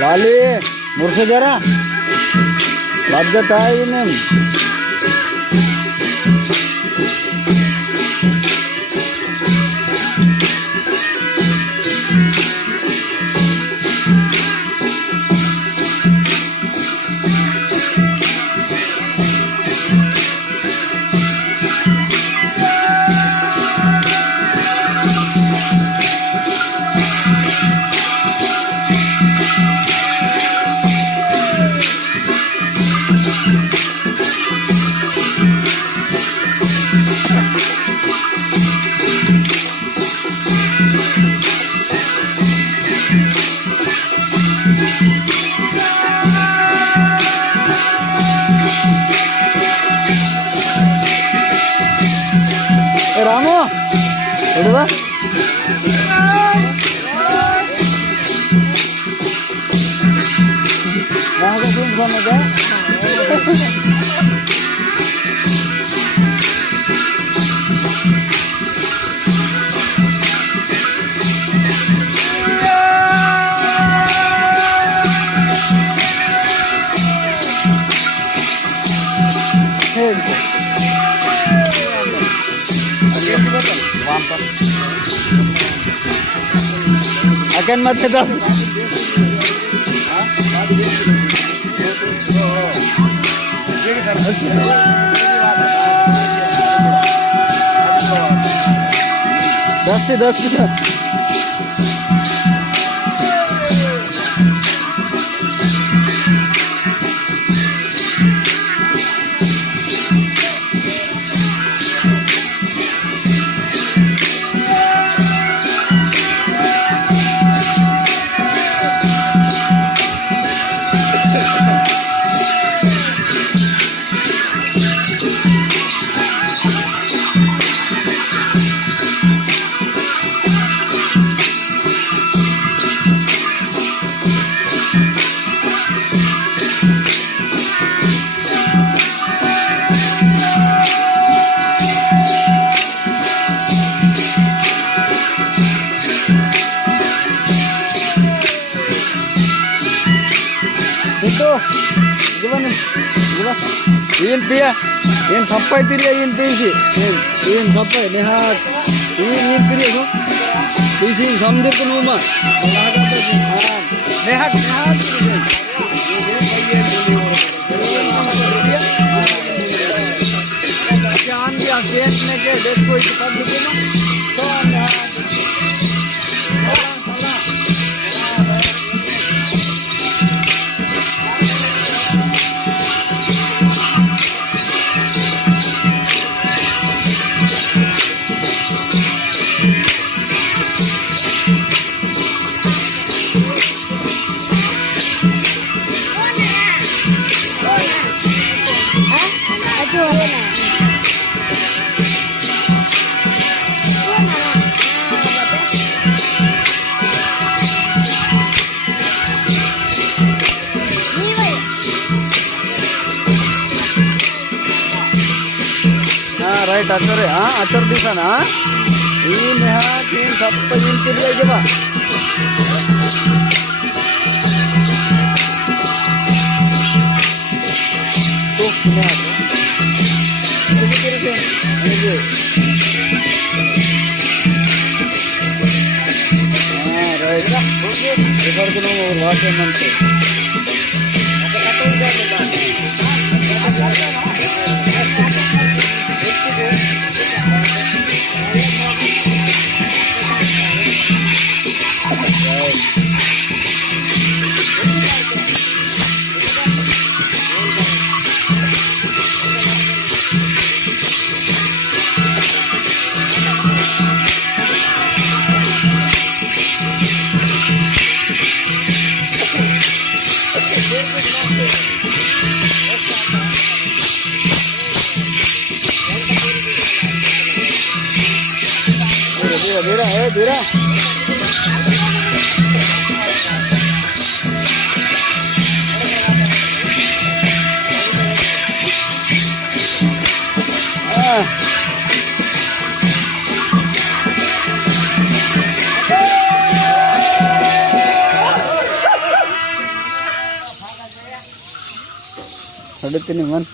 लाली मुर्से जरा बात बताए इन्हें रामो इधर वहाँ का कौन सा मजा akan mati dah. दस itu gimana in pia in sampai tiri in pisi in sampai nehat in piri itu pisi samdir ke rumah nehat jangan dia set में के देखो इस पर दिखे ना तो right acar acar di sana ini hakin sampai in kiri aja pak tuh ini kiri ini right besar tu nomor wajan nanti Dira. Rada tiniman.